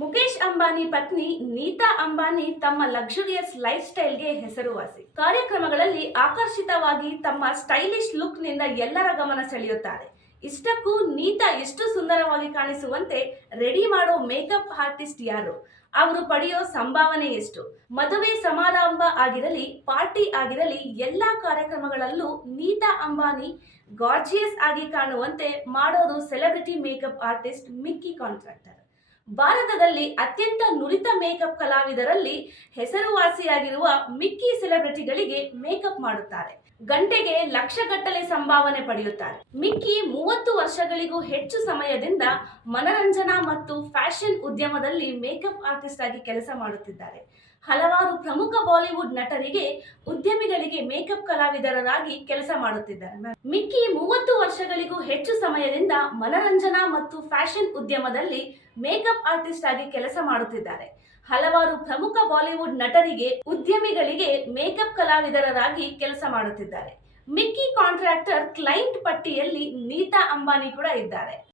ಮುಕೇಶ್ ಅಂಬಾನಿ ಪತ್ನಿ ನೀತಾ ಅಂಬಾನಿ ತಮ್ಮ luxurious life ಸ್ಟೈಲ್ಗೆ ಹೆಸರುವಾಸಿ. ಕಾರ್ಯಕ್ರಮಗಳಲ್ಲಿ ಆಕರ್ಷಿತವಾಗಿ ತಮ್ಮ ಸ್ಟೈಲಿಶ್ ಲುಕ್ ನಿಂದ ಎಲ್ಲರ ಗಮನ ಸೆಳೆಯುತ್ತಾರೆ. ಇಷ್ಟಕ್ಕೂ ನೀತಾ ಎಷ್ಟು ಸುಂದರವಾಗಿ ಕಾಣಿಸುವಂತೆ ರೆಡಿ ಮಾಡೋ ಮೇಕಪ್ ಆರ್ಟಿಸ್ಟ್ ಯಾರು? ಅವರು ಪಡೆಯೋ ಸಂಭಾವನೆ ಎಷ್ಟು? ಮದುವೆ ಸಮಾರಂಭ ಆಗಿರಲಿ, ಪಾರ್ಟಿ ಆಗಿರಲಿ, ಎಲ್ಲಾ ಕಾರ್ಯಕ್ರಮಗಳಲ್ಲೂ ನೀತಾ ಅಂಬಾನಿ ಗಾರ್ಜಿಯಸ್ ಆಗಿ ಕಾಣುವಂತೆ ಮಾಡೋದು ಸೆಲೆಬ್ರಿಟಿ ಮೇಕಪ್ ಆರ್ಟಿಸ್ಟ್ ಮಿಕ್ಕಿ ಕಾಂಟ್ರಾಕ್ಟರ್. ಭಾರತದಲ್ಲಿ ಅತ್ಯಂತ ನುರಿತ ಮೇಕಪ್ ಕಲಾವಿದರಲ್ಲಿ ಹೆಸರುವಾಸಿಯಾಗಿರುವ ಮಿಕ್ಕಿ ಸೆಲೆಬ್ರಿಟಿಗಳಿಗೆ ಮೇಕಪ್ ಮಾಡುತ್ತಾರೆ. ಗಂಟೆಗೆ ಲಕ್ಷಗಟ್ಟಲೆ ಸಂಭಾವನೆ ಪಡೆಯುತ್ತಾರೆ. ಮಿಕ್ಕಿ 30 ವರ್ಷಗಳಿಗೂ ಹೆಚ್ಚು ಸಮಯದಿಂದ ಮನರಂಜನಾ ಮತ್ತು ಫ್ಯಾಷನ್ ಉದ್ಯಮದಲ್ಲಿ ಮೇಕಪ್ ಆರ್ಟಿಸ್ಟ್ ಆಗಿ ಕೆಲಸ ಮಾಡುತ್ತಿದ್ದಾರೆ. ಹಲವಾರು ಪ್ರಮುಖ ಬಾಲಿವುಡ್ ನಟರಿಗೆ, ಉದ್ಯಮಿಗಳಿಗೆ ಮೇಕಪ್ ಕಲಾವಿದರಾಗಿ ಕೆಲಸ ಮಾಡುತ್ತಿದ್ದಾರೆ. ಮಿಕ್ಕಿ 30 ವರ್ಷಗಳಿಗೂ ಹೆಚ್ಚು ಸಮಯದಿಂದ ಮನರಂಜನಾ ಮತ್ತು ಫ್ಯಾಷನ್ ಉದ್ಯಮದಲ್ಲಿ ಮೇಕಪ್ ಆರ್ಟಿಸ್ಟ್ ಆಗಿ ಕೆಲಸ ಮಾಡುತ್ತಿದ್ದಾರೆ. ಹಲವಾರು ಪ್ರಮುಖ ಬಾಲಿವುಡ್ ನಟರಿಗೆ, ಉದ್ಯಮಿಗಳಿಗೆ ಮೇಕಪ್ ಕಲಾವಿದರಾಗಿ ಕೆಲಸ ಮಾಡುತ್ತಿದ್ದಾರೆ. ಮಿಕ್ಕಿ ಕಾಂಟ್ರಾಕ್ಟರ್ ಕ್ಲೈಂಟ್ ಪಟ್ಟಿಯಲ್ಲಿ ನೀತಾ ಅಂಬಾನಿ ಕೂಡ ಇದ್ದಾರೆ.